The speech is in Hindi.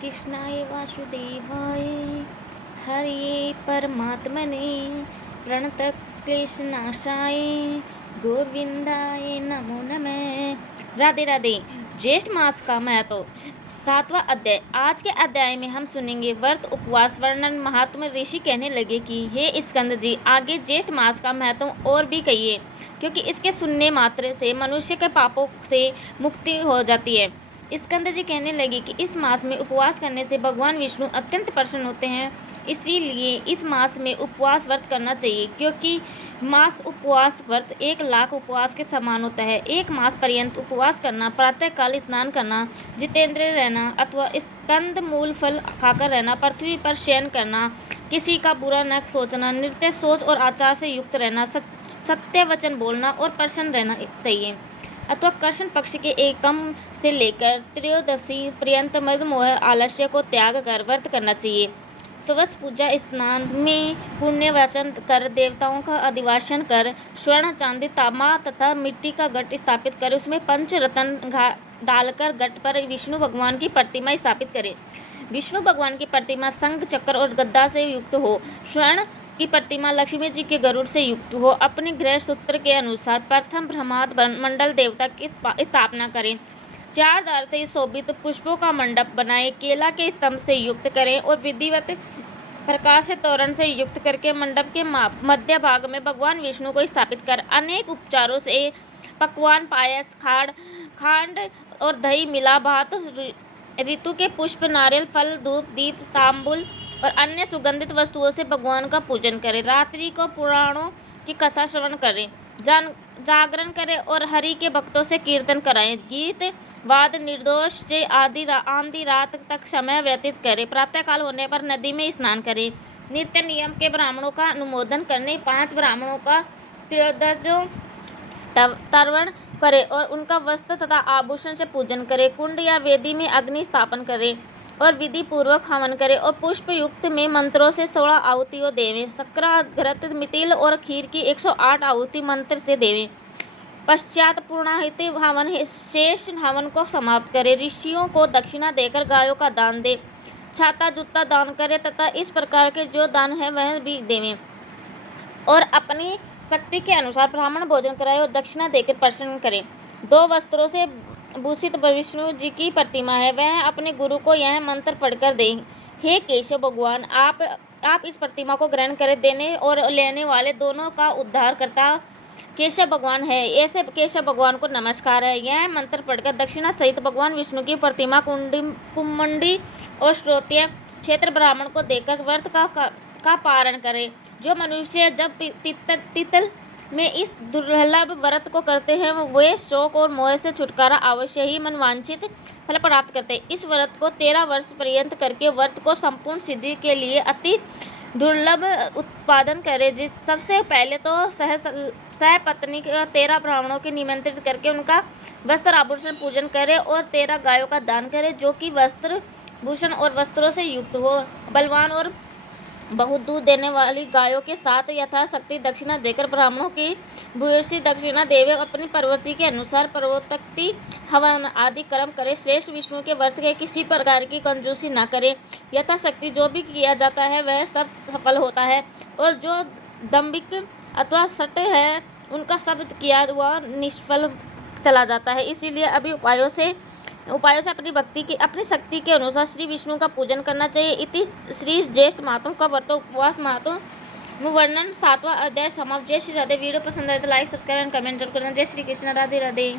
कृष्णाय वासुदेवाय हरे परमात्मने प्रणतक्लेशनाशाय गोविंदाय नमो नमः। राधे राधे। ज्येष्ठ मास का महत्व। 7वां अध्याय। आज के अध्याय में हम सुनेंगे व्रत उपवास वर्णन। महात्मा ऋषि कहने लगे कि हे स्कंद जी, आगे ज्येष्ठ मास का महत्व और भी कहिए, क्योंकि इसके सुनने मात्र से मनुष्य के पापों से मुक्ति हो जाती है। स्कंद जी कहने लगे कि इस मास में उपवास करने से भगवान विष्णु अत्यंत प्रसन्न होते हैं, इसीलिए इस मास में उपवास व्रत करना चाहिए, क्योंकि मास उपवास व्रत 1,00,000 उपवास के समान होता है। 1 मास पर्यंत उपवास करना, प्रातःकाल स्नान करना, जितेंद्रिय रहना अथवा स्कंद मूल फल खाकर रहना, पृथ्वी पर शयन करना, किसी का बुरा न सोचना, नृत्य सोच और आचार से युक्त रहना, सत्य वचन बोलना और प्रसन्न रहना चाहिए, अथवा कृष्ण पक्ष के एकम से लेकर त्रयोदशी पर्यंत मदमोह आलस्य को त्याग कर व्रत करना चाहिए। स्वस पूजा स्नान में पुण्य वाचन कर, देवताओं का अधिवासन कर, स्वर्ण चांदी तांबा तथा मिट्टी का घट स्थापित कर, उसमें पंच रत्न डालकर घट पर विष्णु भगवान की प्रतिमा स्थापित करें। विष्णु भगवान की प्रतिमा शंख चक्र और गदा से युक्त हो। स्वर्ण की प्रतिमा लक्ष्मी जी के गरुड़ से युक्त हो। अपने गृह सूत्र के अनुसार प्रथम ब्रह्मांड मंडल देवता की स्थापना करें। 4 द्वार से शोभित पुष्पों का मंडप बनाएं। केला के स्तंभ से युक्त करें और विधिवत प्रकाश तोरण से युक्त करके मंडप के मध्य भाग में भगवान विष्णु को स्थापित कर अनेक उपचारों से पकवान, पायस, खांड और दही मिला भात, ऋतु के पुष्प, नारियल, फल, धूप, दीप, तांबुल और अन्य सुगंधित वस्तुओं से भगवान का पूजन करें। रात्रि को पुराणों की कथा श्रवण करें, जागरण करें और हरि के भक्तों से कीर्तन कराएं। गीत वाद निर्दोष से आधी रात तक समय व्यतीत करें। प्रातःकाल होने पर नदी में स्नान करें। नित्य नियम के ब्राह्मणों का अनुमोदन करने 5 ब्राह्मणों का त्रयोदशों तर्पण करें और उनका वस्त्र तथा आभूषण से पूजन करें। कुंड या वेदी में अग्नि स्थापन करें और विधि पूर्वक हवन करें और पुष्प युक्त में मंत्रों से 16 आहुतियों देवें। शर्करा, घृत, तिल और खीर की 108 आहुति मंत्र से देवें। पश्चात पूर्णाहुति हवन शेष हवन को समाप्त करें। ऋषियों को दक्षिणा देकर गायों का दान दें। छाता जूता दान करें तथा इस प्रकार के जो दान है वह भी देवें और अपनी शक्ति के अनुसार ब्राह्मण भोजन कराएं और दक्षिणा देकर प्रसन्न करें। 2 वस्त्रों से भूषित विष्णु जी की प्रतिमा है, वह अपने गुरु को यह मंत्र पढ़कर दें। हे केशव भगवान, आप इस प्रतिमा को ग्रहण करें। देने और लेने वाले दोनों का उद्धार करता केशव भगवान है। ऐसे केशव भगवान को नमस्कार है। यह मंत्र पढ़कर दक्षिणा सहित भगवान विष्णु की प्रतिमा, कुंडी और श्रोत्रिय क्षेत्र ब्राह्मण को देकर व्रत का पारण करें। जो मनुष्य जब तितल में इस दुर्लभ व्रत को करते हैं वे शोक और मोह से छुटकारा अवश्य ही मनवांछित फल प्राप्त करते हैं। इस व्रत को 13 वर्ष पर्यंत करके व्रत को संपूर्ण सिद्धि के लिए अति दुर्लभ उत्पादन करें। सबसे पहले तो सहपत्नी 13 ब्राह्मणों के निमंत्रित करके उनका वस्त्र आभूषण पूजन करें और 13 गायों का दान करें, जो कि वस्त्र भूषण और वस्त्रों से युक्त हो। बलवान और बहुत दूध देने वाली गायों के साथ यथाशक्ति दक्षिणा देकर ब्राह्मणों की भूयसी दक्षिणा देवे। अपनी प्रवृत्ति के अनुसार पर्वोत्पत्ति हवन आदि कर्म करें। श्रेष्ठ विष्णु के व्रत के किसी प्रकार की कंजूसी न करें। यथाशक्ति जो भी किया जाता है वह सब सफल होता है और जो दम्भिक अथवा सट है उनका सब किया हुआ निष्फल चला जाता है। इसीलिए अभी उपायों से अपनी भक्ति की अपनी शक्ति के अनुसार श्री विष्णु का पूजन करना चाहिए। इति श्री ज्येष्ठ मातों का व्रत उपवास महत्व वर्णन 7वां अध्याय समाप्त। जय श्री राधे। वीडियो पसंद आए तो लाइक, सब्सक्राइब एंड कमेंट जरूर करना। जय श्री कृष्ण। राधे राधे।